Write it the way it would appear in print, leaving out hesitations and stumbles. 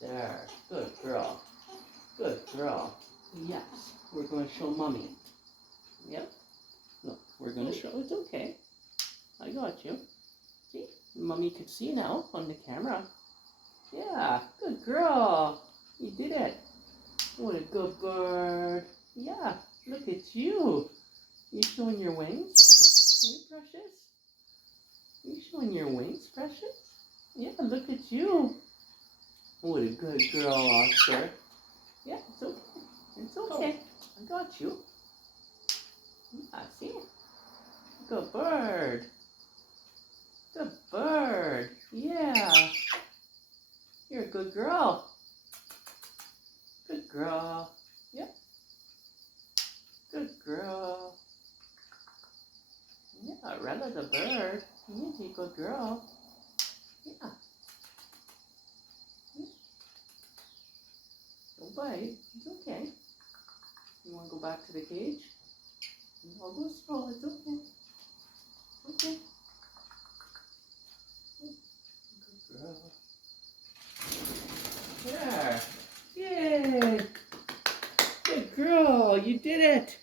There. Good girl. Good girl. Yes. We're going to show Mommy. Yep. Look, we're going to show. It's okay. I got you. See? Mommy could see now on the camera. Yeah. Good girl. You did it. What a good bird. Yeah. Look at you. You showing your wings? Hey, Precious? You showing your wings, Precious? Yeah, look at you. What a good girl, Oscar. Yeah, it's okay. It's okay. I got you. Yeah, see? Good bird. Good bird. Yeah. You're a good girl. Good girl. Yep. Good girl. Yeah, Rella the bird. You're a good girl. Yeah. Don't bite. It's okay. You want to go back to the cage? I'll go slow. It's okay. Okay. Good girl. There. Yay. Good girl. You did it.